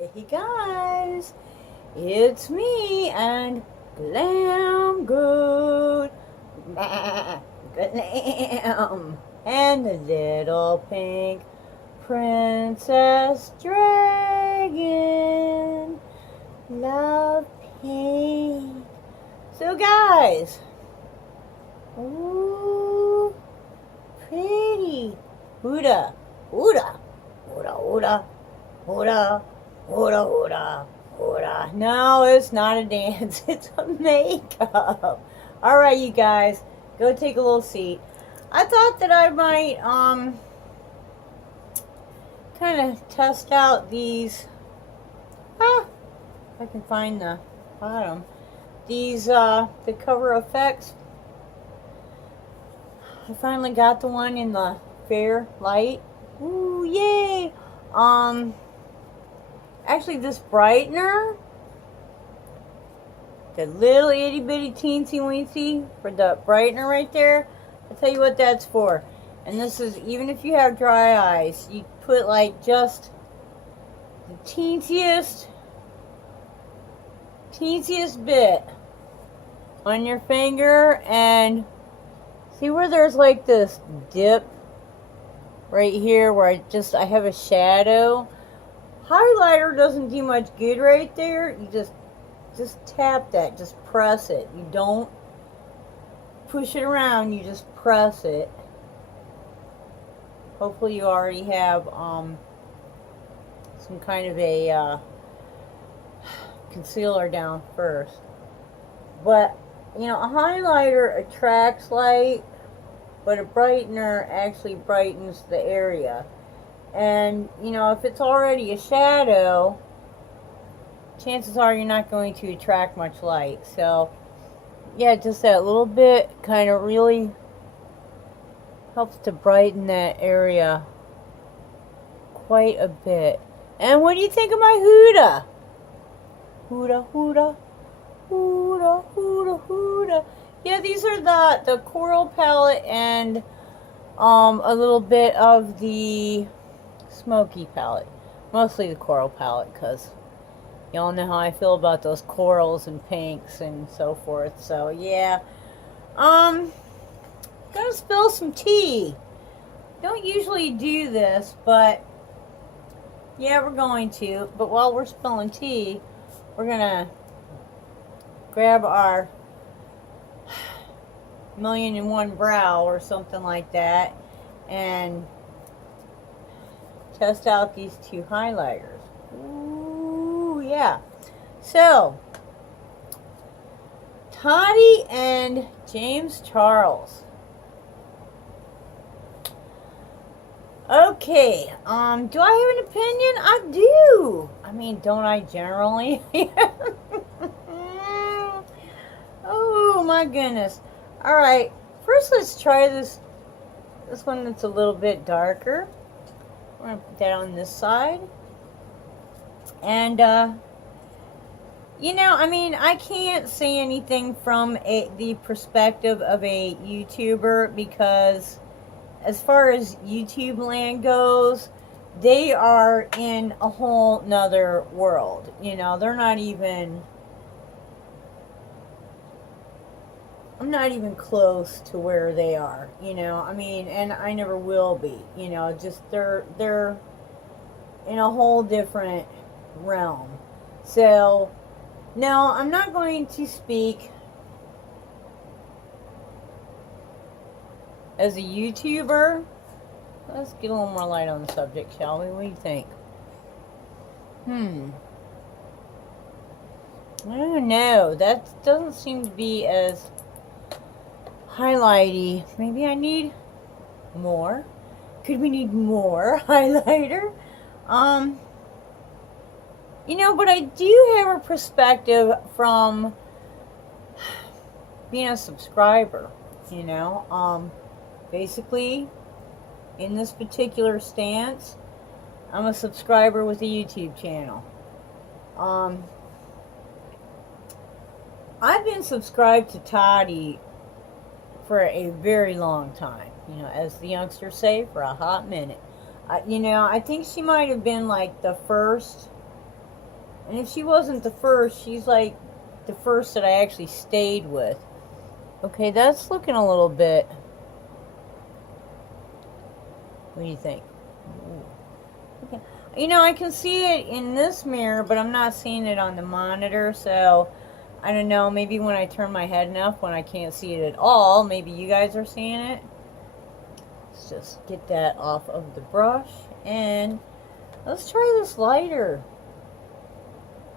Hey guys, it's me and Glam Good. Glam. And the little pink princess dragon. Love pink. So guys, ooh, pretty. Huda, Huda, Huda, Huda, Huda. Hooda, hooda, hooda. No, it's not a dance. It's a makeup. Alright, you guys. Go take a little seat. I thought that I might, kind of test out these. If I can find the bottom. These, the cover effects. I finally got the one in the fair light. Ooh, yay! Actually, this brightener, the little itty bitty teensy weensy for the brightener right there, I'll tell you what that's for. And this is, even if you have dry eyes, you put like just the teensiest bit on your finger, and see where there's like this dip right here where I have a shadow. Highlighter doesn't do much good right there. You just tap that, just press it. You don't push it around, you just press it. Hopefully you already have some kind of a concealer down first. But, you know, a highlighter attracts light, but a brightener actually brightens the area. And, you know, if it's already a shadow, chances are you're not going to attract much light. So, yeah, just that little bit kind of really helps to brighten that area quite a bit. And what do you think of my Huda? Huda, Huda, Huda, Huda, Huda. Yeah, these are the coral palette and a little bit of the smoky palette, mostly the coral palette, because y'all know how I feel about those corals and pinks and so forth. So yeah, gonna spill some tea. Don't usually do this, but yeah, we're going to. But while we're spilling tea, we're gonna grab our 1,000,001 brow or something like that and test out these two highlighters. Ooh, yeah. So, Tati and James Charles. Okay, do I have an opinion? I do. I mean, don't I generally? Oh, my goodness. Alright, first let's try this one that's a little bit darker. We're going to put that on this side. And, you know, I mean, I can't say anything from the perspective of a YouTuber, because as far as YouTube land goes, they are in a whole nother world. You know, they're not even... I'm not even close to where they are, you know, I mean, and I never will be, you know, just they're in a whole different realm. So, no, I'm not going to speak as a YouTuber. Let's get a little more light on the subject, shall we? What do you think? I don't know. That doesn't seem to be as highlighty. Maybe I need more. Could we need more highlighter? You know, but I do have a perspective from being a subscriber, you know. Basically, in this particular stance, I'm a subscriber with a YouTube channel. I've been subscribed to Tati for a very long time, you know, as the youngsters say, for a hot minute. You know, I think she might have been like the first And if she wasn't the first, she's like the first that I actually stayed with. Okay, that's looking a little bit. What do you think? Okay. You know, I can see it in this mirror, but I'm not seeing it on the monitor, so I don't know, maybe when I turn my head enough, when I can't see it at all, maybe you guys are seeing it. Let's just get that off of the brush, and let's try this lighter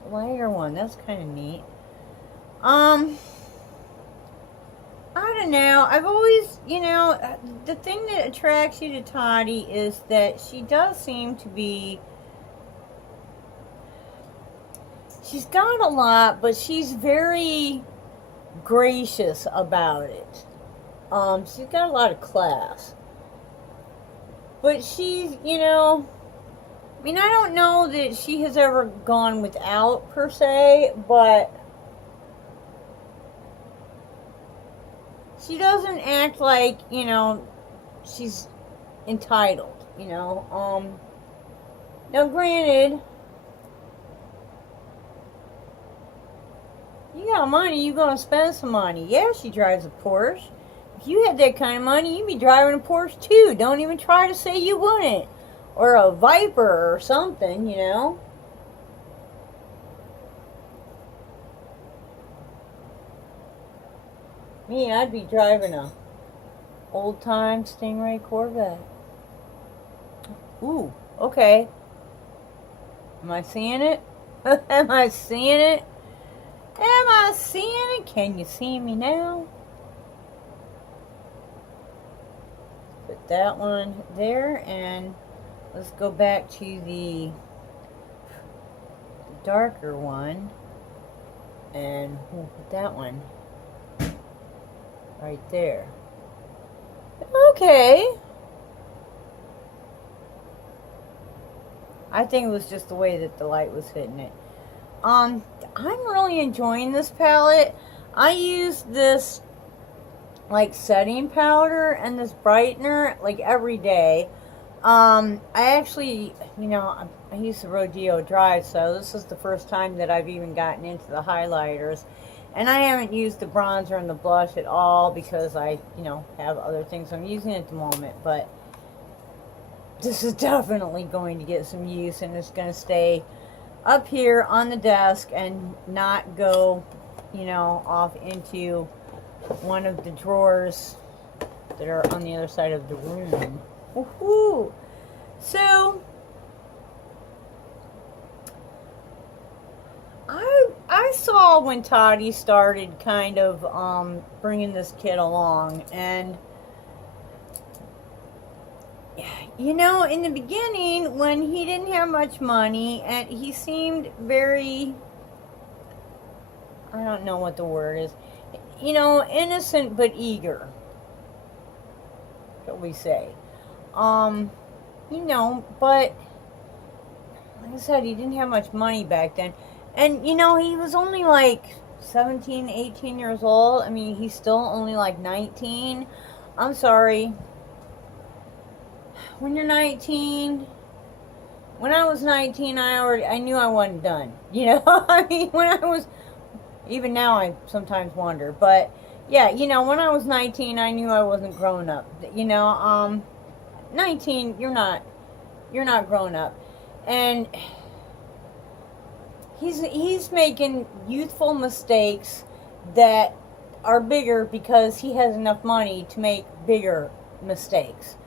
one. That's kind of neat. I don't know. I've always, you know, the thing that attracts you to Tati is that she does seem to be, she's got a lot, but she's very gracious about it. She's got a lot of class. But she's, you know, I mean, I don't know that she has ever gone without, per se, but she doesn't act like, you know, she's entitled, you know. Now, granted, you got money, you're going to spend some money. Yeah, she drives a Porsche. If you had that kind of money, you'd be driving a Porsche too. Don't even try to say you wouldn't. Or a Viper or something, you know. Me, I'd be driving a old-time Stingray Corvette. Ooh, okay. Am I seeing it? Am I seeing it? Am I seeing it? Can you see me now? Put that one there, and let's go back to the darker one, and we'll put that one right there. Okay. I think it was just the way that the light was hitting it. I'm really enjoying this palette. I use this like setting powder and this brightener like every day. I actually, you know, I used to rodeo drive, so this is the first time that I've even gotten into the highlighters. And I haven't used the bronzer and the blush at all because I, you know, have other things I'm using at the moment. But this is definitely going to get some use, and it's going to stay up here on the desk and not go, you know, off into one of the drawers that are on the other side of the room. Woohoo! So I saw when Tati started kind of bringing this kid along, and you know, in the beginning when he didn't have much money and he seemed very, I don't know what the word is, you know, innocent but eager, shall we say. You know, but like I said, he didn't have much money back then. And, you know, he was only like 17, 18 years old. I mean, he's still only like 19. I'm sorry. When you're 19, when I was 19, I knew I wasn't done. You know, I mean, when I was, even now I sometimes wonder. But, yeah, you know, when I was 19, I knew I wasn't grown up. You know, 19, you're not grown up. And he's making youthful mistakes that are bigger because he has enough money to make bigger mistakes.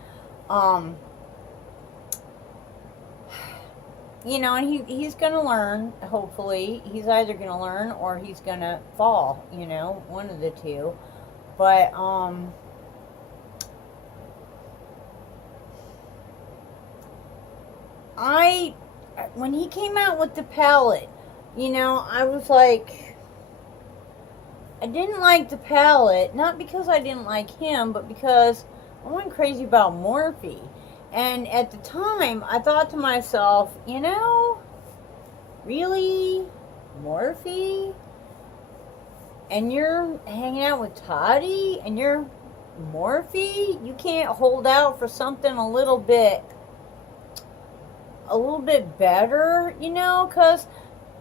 You know, and he's gonna learn, hopefully. He's either gonna learn or he's gonna fall, you know, one of the two. But when he came out with the palette, you know, I was like, I didn't like the palette, not because I didn't like him, but because I went crazy about Morphe. And at the time, I thought to myself, you know, really? Morphe? And you're hanging out with Tati? And you're Morphe? You can't hold out for something a little bit better, you know? Because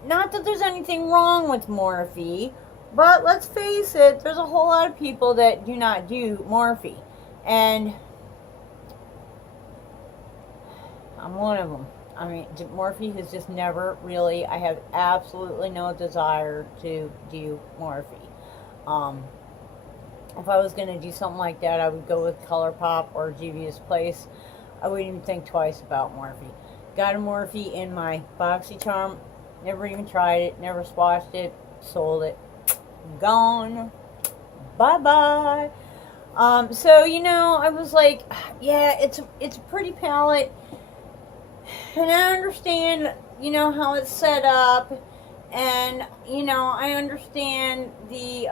not that there's anything wrong with Morphe, but let's face it, there's a whole lot of people that do not do Morphe. And I'm one of them. I mean, Morphe has just never really, I have absolutely no desire to do Morphe. If I was going to do something like that, I would go with ColourPop or Juvia's Place. I wouldn't even think twice about Morphe. Got a Morphe in my BoxyCharm. Never even tried it. Never swatched it. Sold it. Gone. Bye-bye. So, you know, I was like, yeah, it's a pretty palette. And I understand, you know, how it's set up. And, you know, I understand the,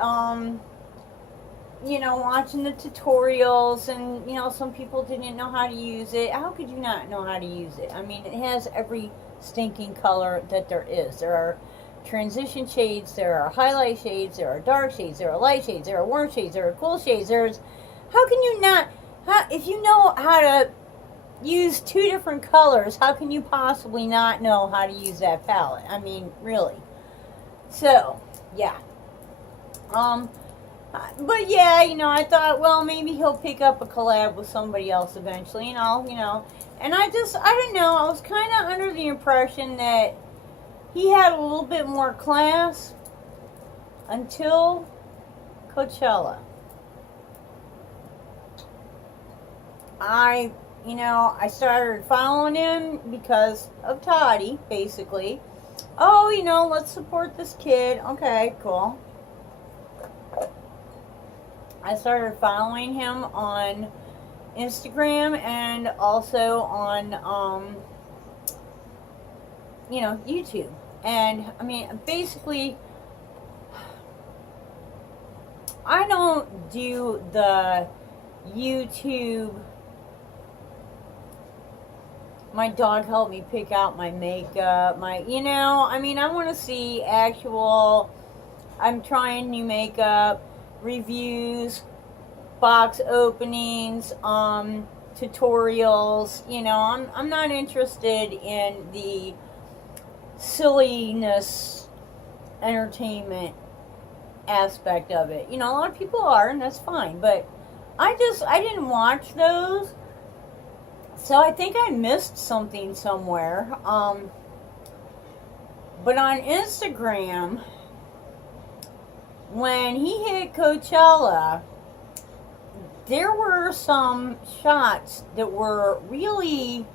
you know, watching the tutorials, and, you know, some people didn't know how to use it. How could you not know how to use it? I mean, it has every stinking color that there is. There are transition shades, there are highlight shades, there are dark shades, there are light shades, there are warm shades, there are cool shades. How can you not, if you know how to use 2 different colors, how can you possibly not know how to use that palette? I mean, really. So, yeah. But yeah, you know, I thought, well, maybe he'll pick up a collab with somebody else eventually, and I'll, you know. And I don't know, I was kind of under the impression that he had a little bit more class until Coachella. You know, I started following him because of Tati, basically. Oh, you know, let's support this kid. Okay, cool. I started following him on Instagram and also on, you know, YouTube. And, I mean, basically, I don't do the YouTube, my dog helped me pick out my makeup, you know, I mean, I want to see actual, I'm trying new makeup, reviews, box openings, tutorials. You know, I'm not interested in the silliness entertainment aspect of it. You know, a lot of people are, and that's fine, but I didn't watch those, so I think I missed something somewhere. But on Instagram, when he hit Coachella, there were some shots that were really,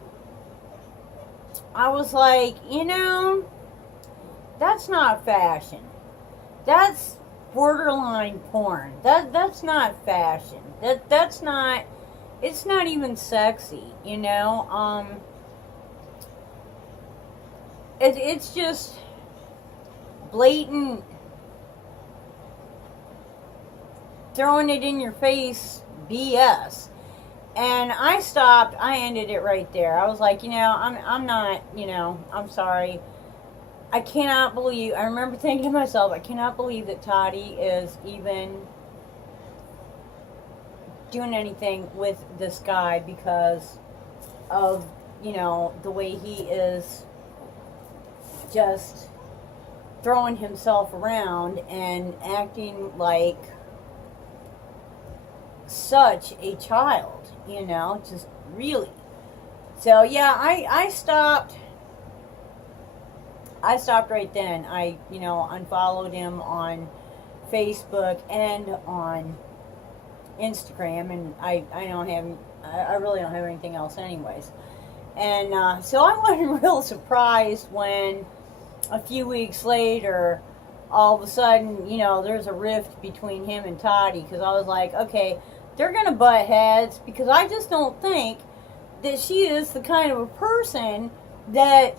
I was like, you know, that's not fashion. That's borderline porn. That's not fashion. That's not, it's not even sexy, you know. It's just blatant, throwing it in your face BS. And I stopped. I ended it right there. I was like, you know, I'm not, you know, I'm sorry. I cannot believe, I remember thinking to myself, I cannot believe that Tati is even doing anything with this guy because of, you know, the way he is just throwing himself around and acting like such a child, you know, just really. So yeah, I stopped right then. I, you know, unfollowed him on Facebook and on Instagram, and I really don't have anything else anyways. And so I wasn't real surprised when a few weeks later, all of a sudden, you know, there's a rift between him and Tati, because I was like, okay, they're going to butt heads, because I just don't think that she is the kind of a person that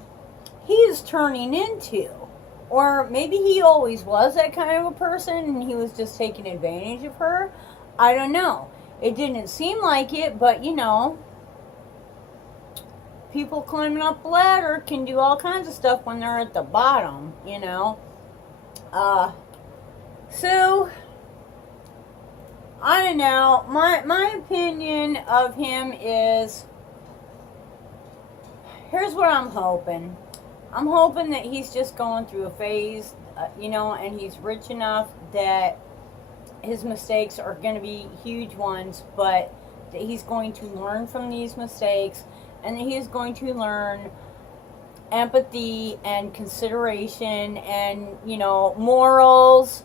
he is turning into. Or maybe he always was that kind of a person and he was just taking advantage of her. I don't know. It didn't seem like it, but, you know, people climbing up the ladder can do all kinds of stuff when they're at the bottom, you know. So, I don't know. My opinion of him is, here's what I'm hoping. I'm hoping that he's just going through a phase, you know, and he's rich enough that his mistakes are going to be huge ones, but that he's going to learn from these mistakes, and that he is going to learn empathy and consideration and, you know, morals,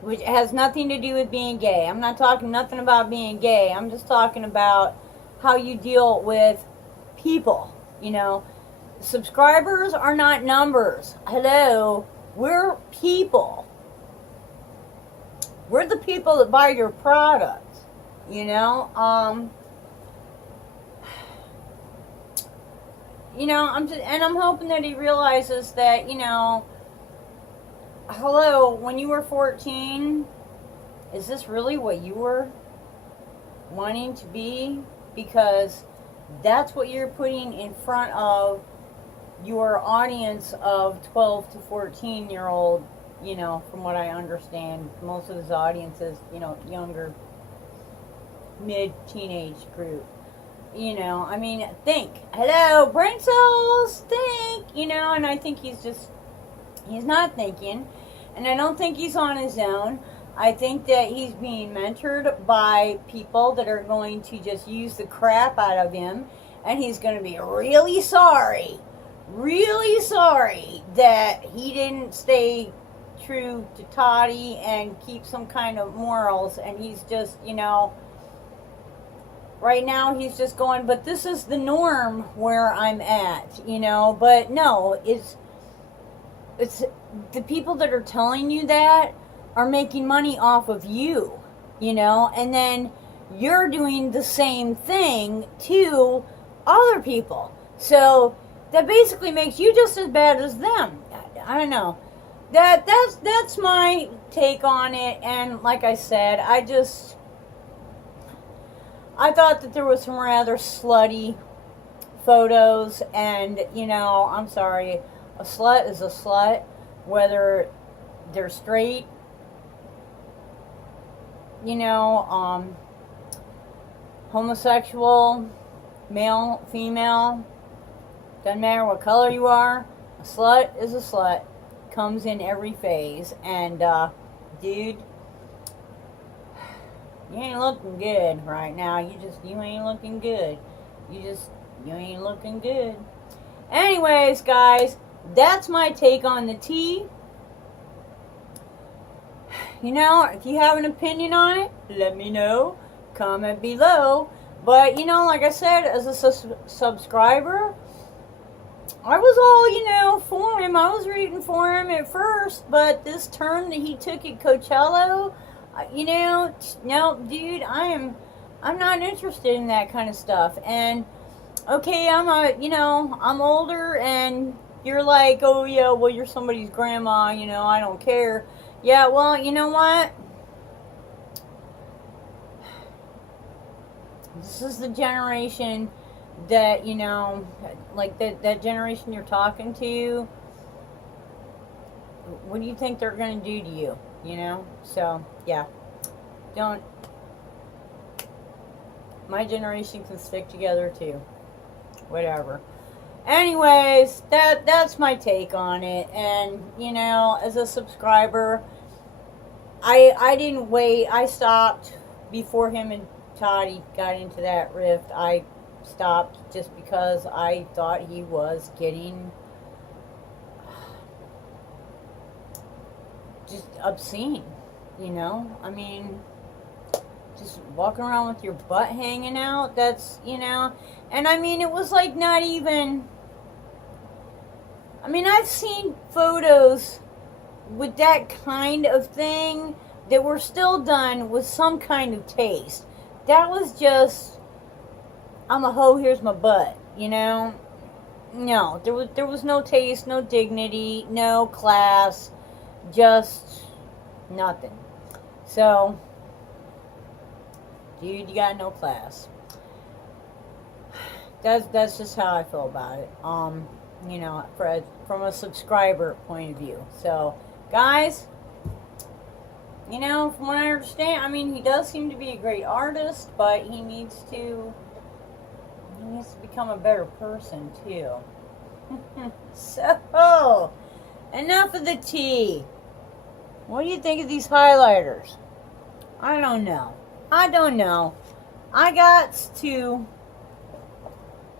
which has nothing to do with being gay. I'm not talking nothing about being gay. I'm just talking about how you deal with people, you know. Subscribers are not numbers. Hello, we're people. We're the people that buy your products, you know. You know, I'm hoping that he realizes that, you know, hello, when you were 14, is this really what you were wanting to be? Because that's what you're putting in front of your audience of 12 to 14-year-old, you know, from what I understand. Most of his audience is, you know, younger, mid-teenage group. You know, I mean, think. Hello, brain cells, think, you know, and I think he's not thinking. And I don't think he's on his own. I think that he's being mentored by people that are going to just use the crap out of him. And he's going to be really sorry that he didn't stay true to Tati and keep some kind of morals. And he's just, you know, right now he's just going, but this is the norm where I'm at, you know. But no, it's the people that are telling you that are making money off of you, you know, and then you're doing the same thing to other people. So that basically makes you just as bad as them. I don't know. That's my take on it. And like I said, I thought that there was some rather slutty photos, and, you know, I'm sorry, a slut is a slut, whether they're straight, you know, homosexual, male, female, doesn't matter what color you are, a slut is a slut, comes in every phase, and, dude, you ain't looking good right now. You ain't looking good. You ain't looking good. Anyways, guys, that's my take on the tea. You know, if you have an opinion on it, let me know. Comment below. But, you know, like I said, as a subscriber, I was all, you know, for him. I was rooting for him at first, but this turn that he took at Coachella, you know, no, dude, I'm not interested in that kind of stuff. And okay, I'm older, and you're like, oh yeah, well, you're somebody's grandma, you know, I don't care. Yeah, well, you know what? This is the generation that, you know, like that generation you're talking to. What do you think they're going to do to you? You know? So, yeah. Don't. My generation can stick together too. Whatever. Anyways, that's my take on it. And, you know, as a subscriber, I didn't wait. I stopped before him and Tati got into that rift. I stopped just because I thought he was getting just obscene, you know? I mean, just walking around with your butt hanging out, that's, you know? And I mean, it was like not even, I mean, I've seen photos with that kind of thing that were still done with some kind of taste. That was just, I'm a hoe, here's my butt, you know? No, there was no taste, no dignity, no class, just nothing. So, dude, you got no class. That's just how I feel about it. You know, from a subscriber point of view. So, guys, you know, from what I understand, I mean, he does seem to be a great artist, but he needs to become a better person too. So, enough of the tea. What do you think of these highlighters? I don't know. I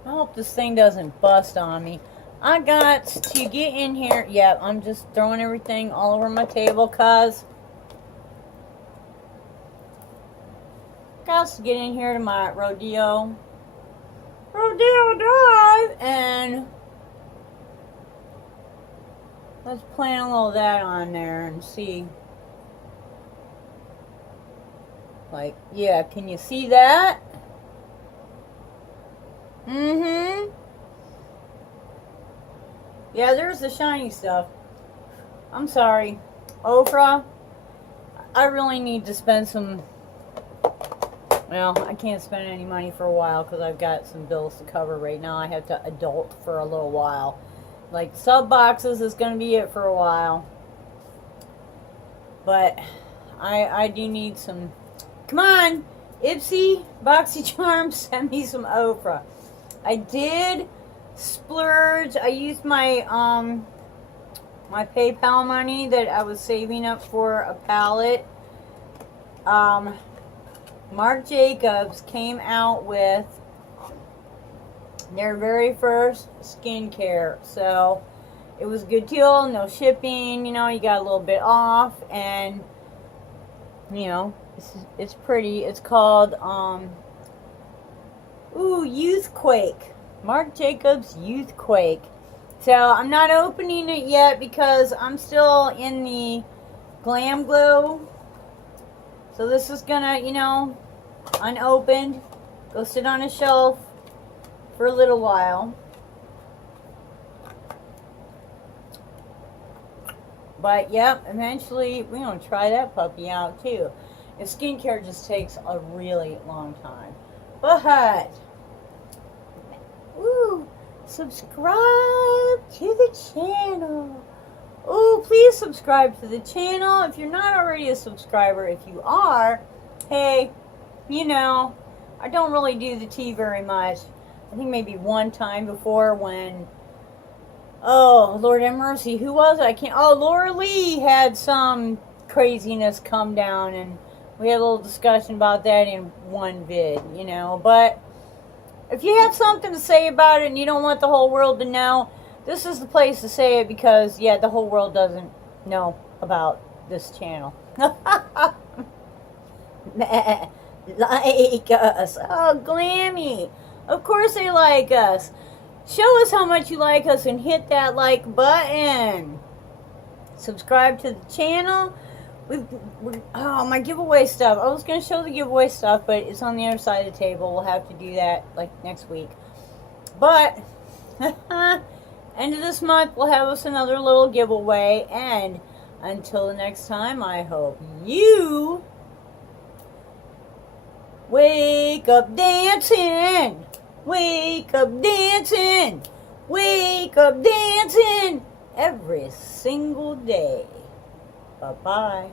hope this thing doesn't bust on me. I got to get in here. Yeah, I'm just throwing everything all over my table because got to get in here to my Rodeo Drive and let's plant a little of that on there and see. Like, yeah, can you see that? Mm-hmm. Yeah, there's the shiny stuff. I'm sorry. Oprah, I really need to spend some... Well, I can't spend any money for a while because I've got some bills to cover right now. I have to adult for a little while. Like, sub boxes is going to be it for a while. But I do need some... Come on, Ipsy, BoxyCharm, send me some Oprah. I did splurge. I used my my PayPal money that I was saving up for a palette. Marc Jacobs came out with their very first skincare, so it was a good deal. No shipping, you know, you got a little bit off, and you know, it's pretty. It's called Youthquake. Marc Jacobs Youthquake. So I'm not opening it yet because I'm still in the Glam Glow. So this is gonna, you know, unopened, go sit on a shelf for a little while. But yep, eventually we're gonna try that puppy out too. And skincare just takes a really long time. But subscribe to the channel. Oh, please subscribe to the channel if you're not already a subscriber. If you are, hey, you know, I don't really do the tea very much. I think maybe one time before when, oh, Lord have mercy, who was it? I can't, oh, Laura Lee had some craziness come down, and we had a little discussion about that in one vid, you know. But if you have something to say about it and you don't want the whole world to know, this is the place to say it because, yeah, the whole world doesn't know about this channel. Like us. Oh, Glammy. Of course they like us. Show us how much you like us and hit that like button. Subscribe to the channel. Oh, my giveaway stuff. I was going to show the giveaway stuff, but it's on the other side of the table. We'll have to do that like next week. But end of this month, we'll have us another little giveaway. And until the next time, I hope you wake up dancing. Wake up dancing. Wake up dancing every single day. Bye-bye.